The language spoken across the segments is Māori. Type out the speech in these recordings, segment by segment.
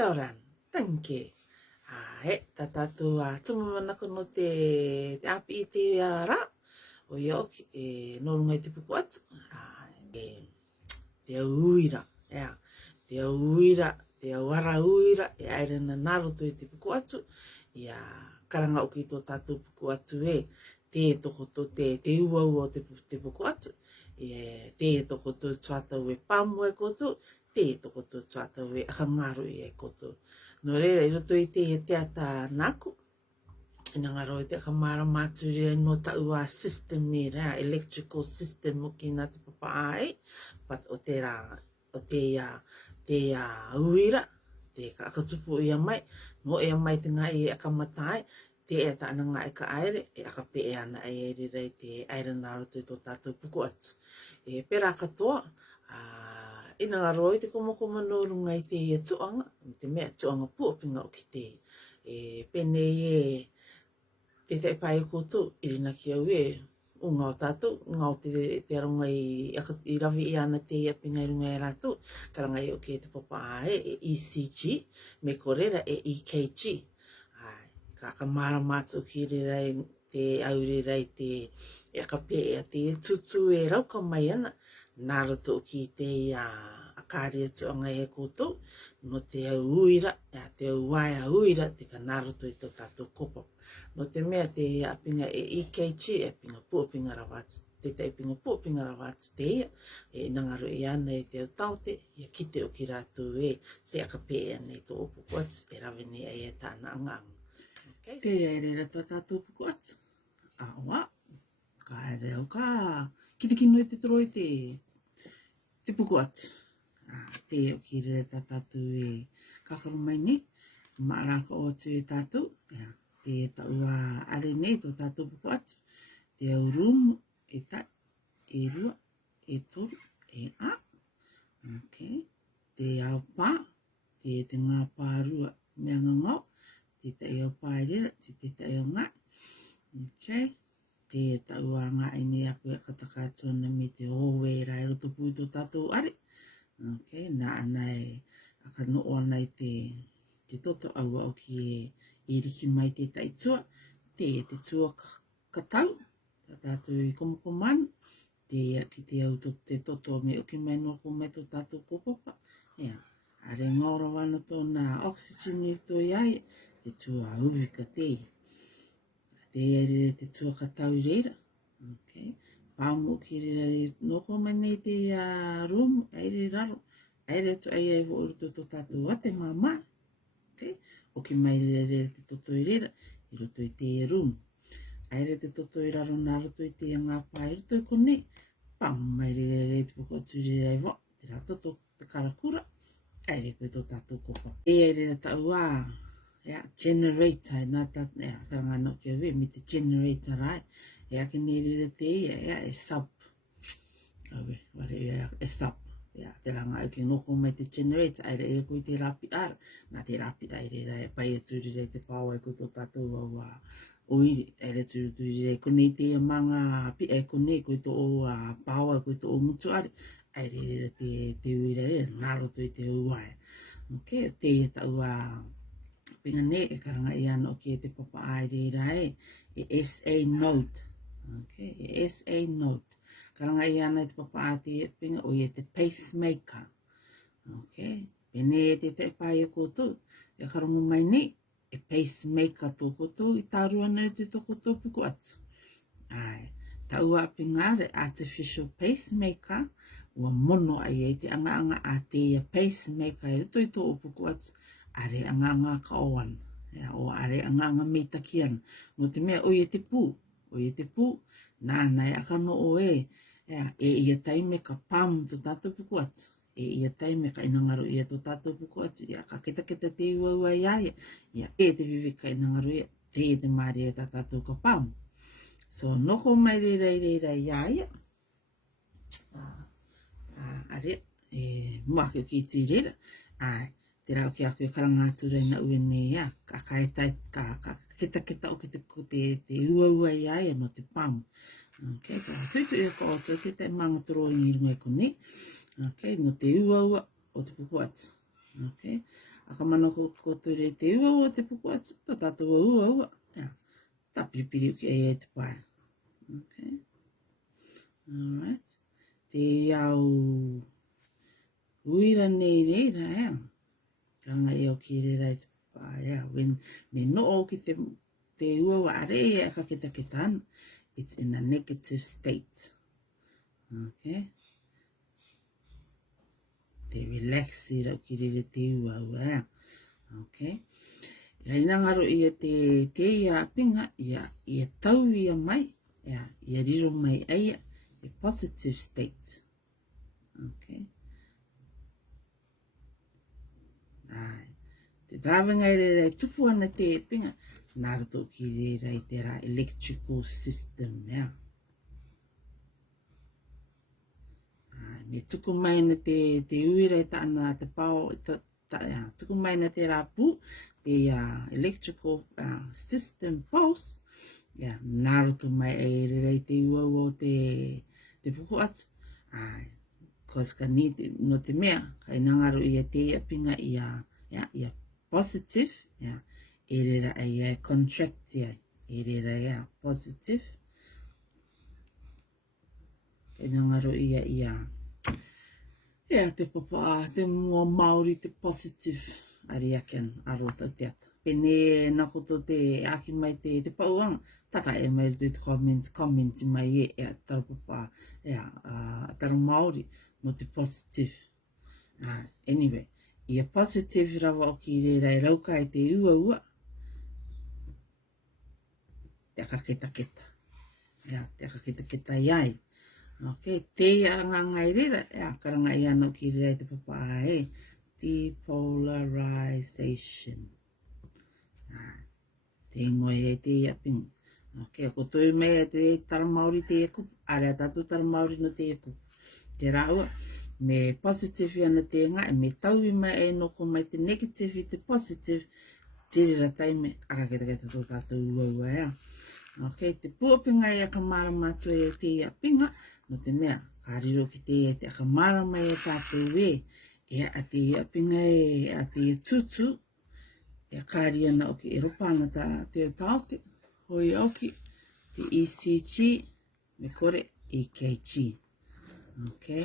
Kia ora, tanke. Tā tātou tumamanaku no te api I te rā. O ia oki, nōrunga I te puku atu. Te auira, te auira, te auara uira, aere na naroto I te puku atu. Ia karanga oki tō tātou puku atu te tokoto te uaua o te puku atu. Te tokoto tuatau pāmua e koto, te tokoto tuatau akangaru e koto. No reira, I roto I te ata nāku. Ina ngaro I te akamara māturia no taua system electrical system o ki nā te papaai. But o te rā, o te uira, te akatupu ia mai, no ia mai te ngai akamatai, te ata ana ngai ka aere, aka pe ana e rei te aere nā roto I tō tātou puku atu. Pera katoa, ina ngaro I te komokoma no runga I te tuanga, te mea tuanga puopinga o ki te. Pene te te pai koto, irina ki au unga o tātou, unga o te aronga I rawi I ana te apinga I runga I rātou, karanga I o ke te papaai ECG, me korera EKG. Ka mara mātou ki rei te aure rei te akape te tutu rauka mai ana, nā roto ki te akari tuanga koto, no te uira, te uaia uira, te ka nā roto I tō tātou kopa. No te mea te apinga EKG, apinga puopinga rawatu, te apinga puopinga rawatu te ia, nangaro I ana te taute, kite o ki rātou te akape nei tō puku atu, rawe nei tāna anganga. Okay. Te ere tō tātou puku atu. Awa, ka ere au ka kite kino I te toro I te puku atu. Te o ki re tā tātou kakaro mai nei, maaraka o atu tātou, te taua are nei tō tātou puku atu, te au rumu, tai, rua, toru, a. Okay. Te au pā, te ngā pārua mea ngangau, te tai au pāerera, te tai au ngai. Okay. Te taua ngai nei aku kataka atona me te owe rai roto pui tō tātou are. Okay. Nā anai aka noo anai te toto aua o ki riki mai te taitua, te tua katau, tā tātou I komokomanu, ki te au te toto me o ki mai noko mai tō tātou kopapa. Are ngora wana tōna oxygen I tō iai, te tua uwika te. Te ere te tua katau I reira. Okay. Pāmu ki reira noko mai nei te room, aere raro. Aere atu ai vo uruto tō tātou ate māma. Okay. O ki mai reira te toto I reira, I roto I te room. Aere te toto I raro nā roto I te ngā pā I roto I kone. Pāmu mai reira te poko atu reira I vo. Te rā toto te karakura. Aere koe tō tātou kopa. E reira taua, generator, nā tātou, karanga no ki awe, me te generator rai. Ake ne reira te ia, sub. Awe, ware sub. Te ranga au ki ngoko mai te generator, aere koe te rapi ara. Nā te rapi aere pai atu reira te pāwai ko tō tātou au oiri. Aere atu reira kone te manga api, kone koe tō pāwai koe tō mutu are. Aere reira te uira reira, nā roto I te uaia. Okay, te taua pinga ne karanga I ana o ki te papa ai reira SA node. Okay, SA node. Karanga I ana te papa ai te pinga o te pacemaker. Okay, pene te pai koto, karangu mai nei, pacemaker tō koto I tāru ana te tō puku atu. Taua pinga re artificial pacemaker, ua mono ai te anga a te pacemaker I rito I tō puku atu, are anga ka oan, o are anga me takian. No te mea o te pū, nānai akano o ia taime ka pāmu tō tātou puku atu. Ia taime ka inangaro ia tō tātou puku atu, ka kita te ua iaia, te vivika inangaro ia, te maria tā tātou ka pāmu. So, noko mai reira iaia, are, muake ki tī reira, te rao ki aku karanga atu reina ue nei ka kaetai, ka kita o ki te ua iaia no te pāmu. Okay, ka tuitu ia ka oto ki te mangatoro I runga I kone. Okay, no te ua o te puku atu. Okay, aka mana koto re te ua o te puku atu, ta tātou ua. Ta piripiri uki e te pai. Okay. Alright. Te iau uira nei reira, Karanga e o ki re rai te pai, when me no o ki te ua wa are e aka kita ana. It's in a negative state. Okay. Te relax i rau ki re te ua. Okay. Ia ina ngaro ia te ia pinga, ia tau ia mai, ia riro mai aia, a positive state. Okay. Ai. Te driving ai re tupu ana te pinga, nā rato ki re rai te ra electrical system, Ai, me tuku mai na te uira e taana te pao, tuku mai na te rā pū, te electrical system pulse, nā rato mai e re rai te ua o te puku atu. Ai, cause ka ni no te mea, ka ina ngaro ia te ia pinga ia positive, e re ra ia contract ia, e re ra ia positive. Ka ina ngaro ia te papa, te mua Māori, te positive, ari aken aro tau te ata. Pene na koto te aki mai te pauanga, tata e mai te comments mai taro papa, taro Māori, no te positive. Anyway, ia positive rawa o ki re rai rauka e te ua, te aka keta. Te aka keta iai. Okay, te anga ngai rira, karanga i ana ki re rai te papa depolarization. Te ngoe e te ia pinga. Okay, ko toi mea te tara Māori te kupu, are tatu tara Māori no te kupu. Te rāua, me positive ana te ngai, me tau i mai e noko mai te negative i te positive, te rira taime, aka keta tō tātou ua. Okay, te puapinga i aka mara mātua e te ia pinga, no te mea, ka riro ki te aka mara mai e tātou a te ia pinga a te tutu, kāri ana oki e ropa ana te taote, hoi oki, te ECG, me kore EKG. Okay.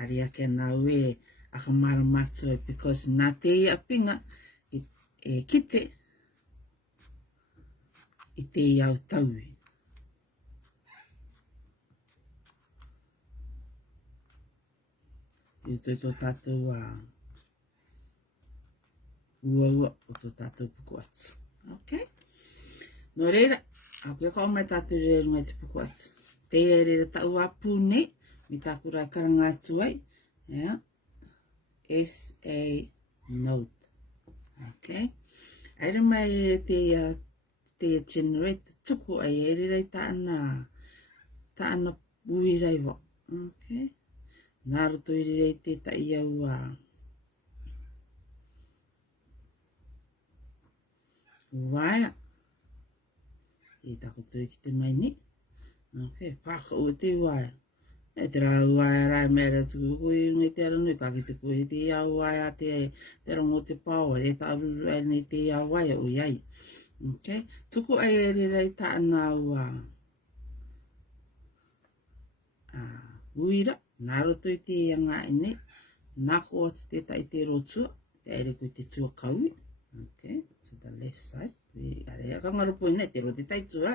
Ari ake nā ue aka mara mātua because nā te ia pinga e kite i te iau taui. I tō tātou ua o tō tātou puku atu. Okay. No reira, au kia kau mai tātou reira mai te puku atu. Te e reira tau a pūne, mi tāku rai karanga atu ai. SA note. Okay. Aira mai te generate tuku ai e reira i taana ui rai wa. Okay. Nā roto i reira i te tai au waia. I tako tui ki te mai ni. Okay, pāka o te waia. E te rā waia rai mera tuku kui ngai te aranui, ka ki te kui te ia waia te rongo te pāua, e ta aruru ai nei te ia waia o iai. Okay, tuku ai e re rei ta ana uira, nā roto i te ia ngā ene, nā ko atu te tai te rotua, te aere kui te tua kaui. Okay, to the left side. Are ka ngarupo ina te rote tai tua.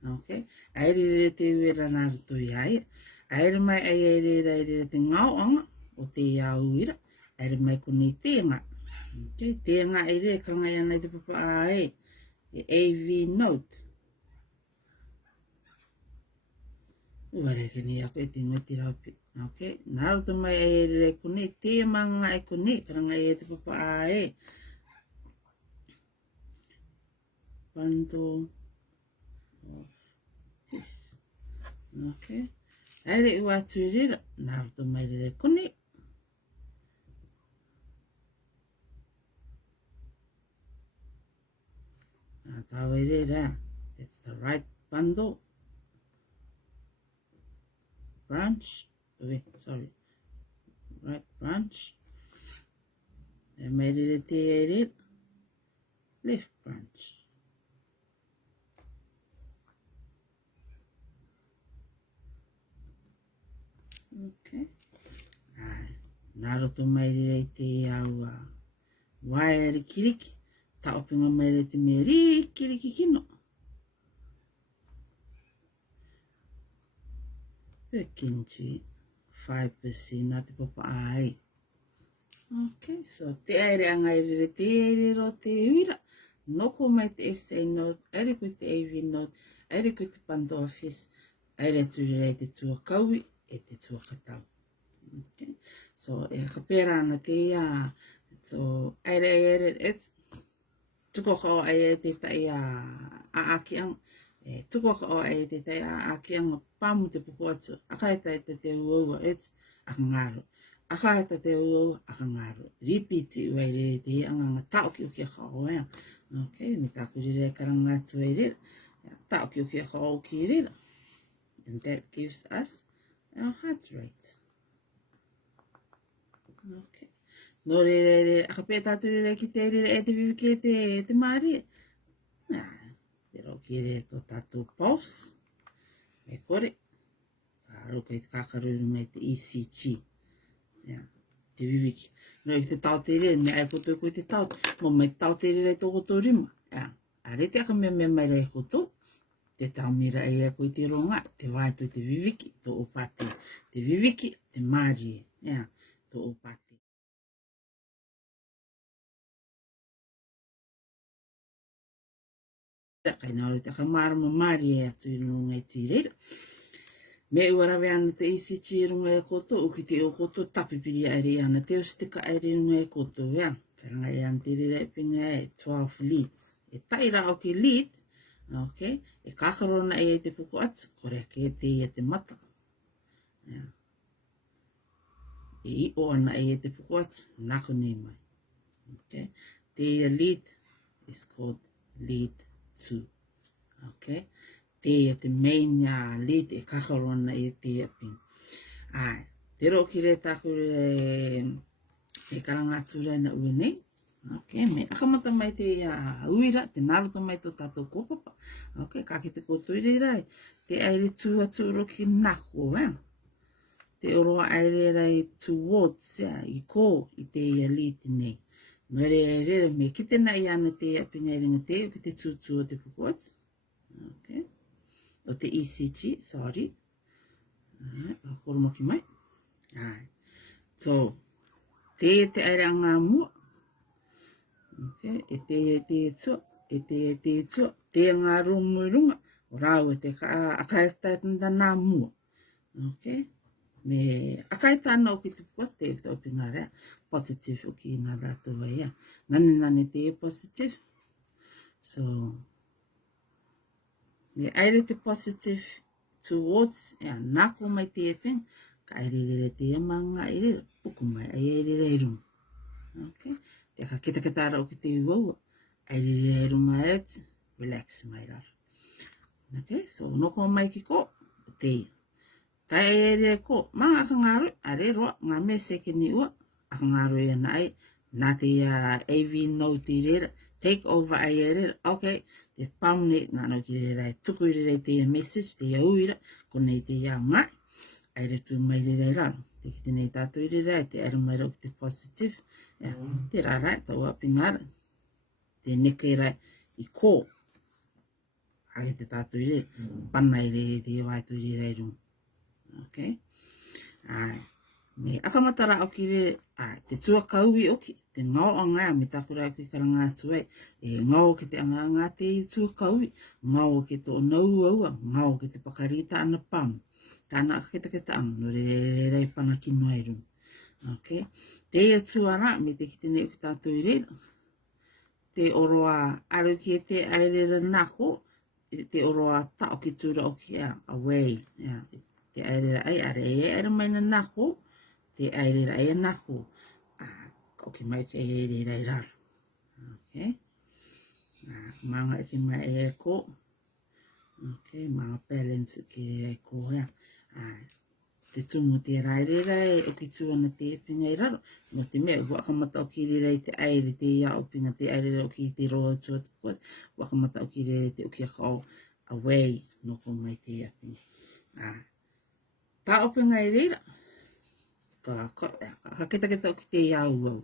Okay, aere re te uera nā roto i ai. Aere mai ai aere te ngau anga o te ia uira. Aere mai kone te ngā. Okay, te ngā aere karanga ia nei te papa e AV note. Uare ke ni ako e te ngoi te raupi. Okay, nā roto mai aere kone te manga e kone karanga ia te papa e. Bundle of peace. Okay. Aere i wātu i rira, nā roto mai rire kone. Nā tāua i rira, that's the right bundle. Branch, right branch. E mairere te aere, left branch. Okay. Ai, nā roto mairere te au waere kiriki. Ta opinga mairere te me kiriki kino. Pekinchi, 5% nā te papa ai. Okay, so te aere angairere te aere ro te uira. Noko mai te essay note, aere koe te AV note, aere koe te panto office, aere aturere te tua kaui e te tua katau. Okay, so e kapera ana te so aere, it's tuko ko aere te tai aakiang, tuko ko aere te tai aakiang pamu te puku atu, akaita te uaua, it's akangaro. Akaita te uaua, akangaro. Ripiti uaire te anga tau ki uki akaoea. Okay, me taku rire karanga atu aere, tau ki uki akao ki rira. And that gives us our heart rate. Okay. No re akape tatu rire ki te rire e te vivike te maari. Nā, te ro ki re to tatu pulse. E kore. Ka roka i te kakaruru mai te ECG. Te viviki. No i te tau te rire, me ai koto koe te tau. Mo mai tau te rire toko tō rima. A re te aka mea mai rei koto. Te tau mira e koe te ronga. Te waitu te viviki. Tō opati. Te viviki, te maari. Tō opati. Kai nāru te kamarama maari e atu i runga i tīreira. Me uarawe ana te ECG runga e koto, uki te o koto tapipiri aere ana te ustika aere runga e koto, Karanga e ana te rira e pinga e 12 leads. E taira o ke lead, okay, e kakarona e te puku atu, kore ake te e te mata. E I o ana e te puku atu, nako nei mai. Okay, te lead is called lead 2. Okay, te main lead e kakarona e te aping. Ai, te ro ki re taku e karanga atu re na ue nei. Okay, me akamata mai te uira, te naruto mai to tato kopapa. Okay, kake te kotoire rai. Te aere tu atu ro ki nako, Te oroa aere rai towards, I ko I te lead nei. No re me kite na I ana te apinga I ringa te, ki te tutu o te pukuat. Okay. O te ECG, sorry. Koromaki mai. So, te aere anga mua. Okay. E te tua, te ngā runga, o rau e te akaita nā mua. Okay. Me akaita ana o ki te pukuat, te opi ngā rea, positive o ki ngā rātou ai. Nane te positive. So, me aere te positive towards, nako mai te eping, ka aere te manga aere, puku mai aere runga. Okay. Te ka kita o ki te uaua, aere runga et, relax mai rara. Okay, so noko mai ki ko, te tai aere ko, maa akangaru, are roa, ngā me seke ni ua, akangaru e nai, nā te AV note I rera, take over aere, okay, te paune, ngā no ki rera, tuku I rera te message, te auira, ko nei te ngai, aere tu mai rera raro, te ki te nei tātou I rera, te aere mai rau ki te positive, te rara, tau api ngara, te neke rai I ko, ake te tātou I rera, pana I rera, te waitu I rera I runga. Okay. Me akamatara o ki re, te tua kaui oki, te ngau anga me takura ki karanga atu e ngau ki te anga te tua kaui, ngau ki te onau aua, ngau ki te pakarita ana pamu, tāna akita no re rei pana ki noai runga. Okay. Te atua ra, me te ki te nei ki tātou I reira, te oroa aru ki te aere nako, te oroa tao ki tura o ki away, te aere ai aere mai na nako, te aere ai nako, o ki mai ke aere rai raro. Okay. Manga ki mai e ko. Okay, manga balance ki e ko. te tumu te raerera o ki tuana te epinga i raro. No te mea, wakamata o ki rera i te aere te ia o pinga te aere o ki te roa tua te puat. Wakamata o ki rera i te o ki aka o away no ko mai te apinga. Tā openga i reira. Ka ketaketa o ki te iau au.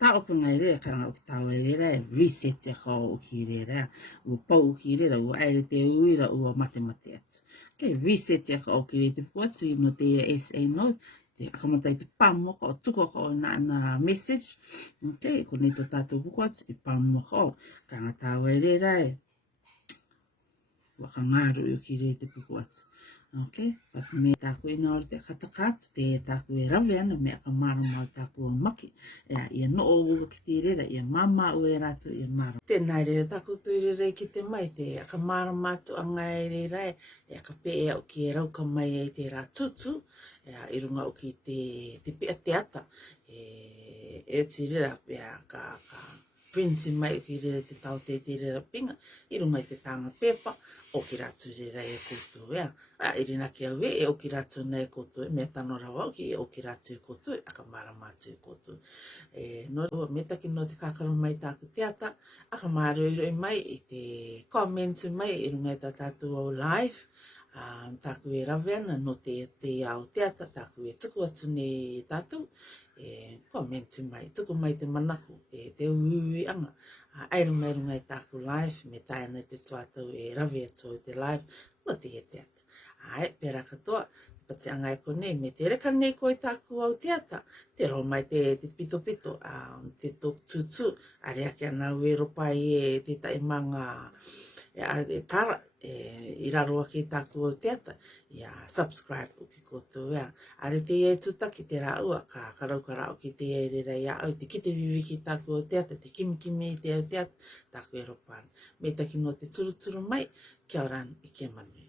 Tā openga i reira, karanga o ki tāua i reira, reset e kao o ki reira. Ua pau o ki reira, ua aere te uira, ua mate mate atu. Okay, reset e kao o ki reira te puatu, i no te SA note, te akamata i te pamoka o tuko ko na message. Okay, ko nei to tātou buku atu, i pamoka o. Karanga tāua i reira, waka ngaru i o ki reira te puku atu. Okay, but me taku ina o te katakatu, te taku e rawe ana, me aka mara mau taku o maki. Ia no o ugo ki te rera, ia mama ue ratu, ia mara. Tēnā rera, taku tui rera ki te mai, te aka mara mātu anga e rera, e aka pēea o ki e rauka mai e te rā tutu, i runga o ki te pēa te ata, e ti rera, pēa ka prinsi mai o ki rera te tau te rera pinga, i runga i te tanga pepa, o ki ratu rera e koutou ea. I rina ki au e o ki ratu nei koutou, me tano rawa o ki o ki ratu e koutou, aka mara mātu e koutou. No me taki no te kakaro mai tāku te ata, aka mara i mai i te comment mai i runga i tā tātou au live, tāku e rawe ana no te au te ata, tāku e tuku atu nei tātou, comment mai, tuku mai te manaku, te uhui anga. Aere mai runga i tāku live, me tae ana te tuatau e rawe atu i te live, no te te ata. Ai, pera katoa, pati anga e kone, me te reka nei koe tāku au te ata, te ro mai te pito pito, te tok tutu, are ake ana ue ropai e te tae manga e tara, i raro ake tāku au te ata, ia subscribe o ki koutou ea. Are te e tutaki te rā ua, ka karaukara o ki te e rera ia au, te kite vivi ki tāku au te ata, te kimikimi i te au te ata, tāku e ropana. Me taki no te turuturu mai, kia ora i kia manu.